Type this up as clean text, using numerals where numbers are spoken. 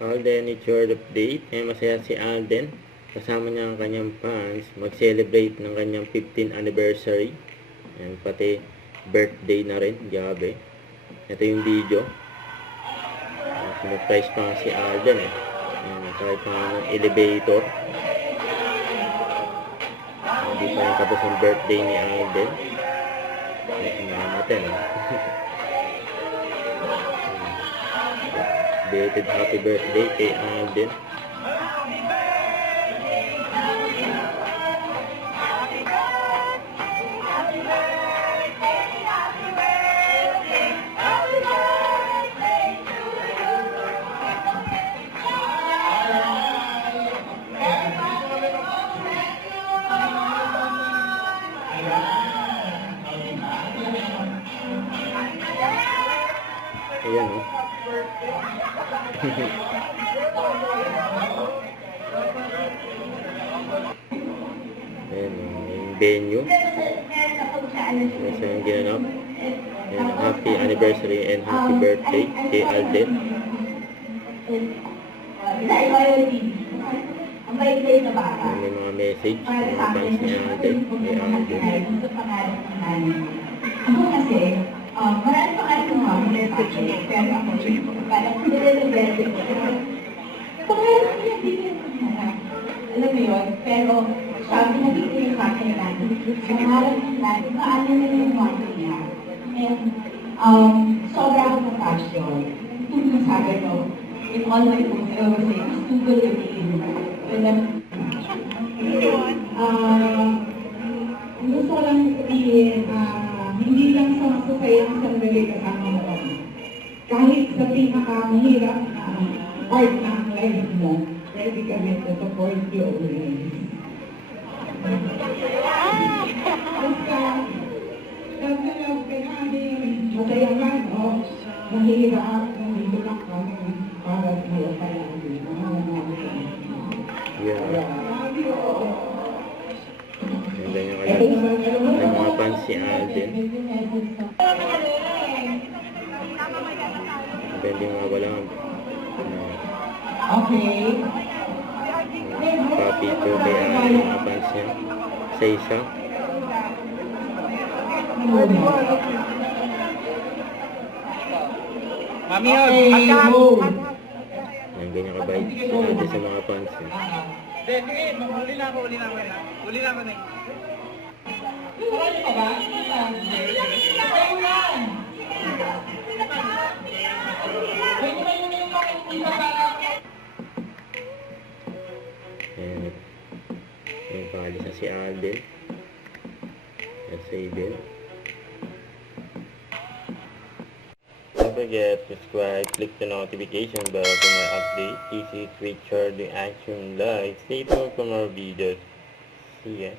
Alden, it's your update. Masaya si Alden. Kasama niya ang kanyang fans. Mag-celebrate ng kanyang 15th anniversary. Ayan, pati birthday na rin. Gabi. Ito yung video. Surprise pa si Alden eh. Ayan, kahit pa ng elevator. Hindi pa rin tapos ang birthday ni Alden. Natin eh. Belated happy birthday kay Alden. Ayan o. Ayan yung venue. Kasi yung ginanap. Ayan, happy anniversary and happy birthday kay Alden. May mga message, mga fans ni Alden. Kay Alden. Ako kasi, marami pa kayo mga message niya, pero ako, parang nililiberte ko. Pangarap niya, di ko yung alam mo yun, pero sabi na dito yung kanya natin. Pangarap natin, paano na yung mga niya. And sobra ako ng passion. Kung sabi ko, in all my books, I always say, it's too good to be in. Gusto ko lang sabihin, hindi lang sa masasayang sandali kasama mo kami. Kahit sa pinakamahirap na part ng life mo, ready kami to support you always. Basta, love na love ka namin. Masaya man o mahirap, nandito lang kami para sa'yo palagi. Love you all. Ganda nyo kayo. May mga fans si Alden. Depende nga wala okay. Papito kay Alden, mga fans niya. Isa-isa. Mami yun, Ayan, ganyan kabait si Alden sa mga fans niya. sige, uli na ako. Uli na ako na. Marami ka ba? Ayaw lang! Pwede ba yun yung mga hindi para... Ayan, yung pangalis na si Alden. Ayan, sa Aiden. Don't forget to subscribe, click the notification bell for more updates. Easy, Richard, the action live. Stay tuned for more videos. See ya.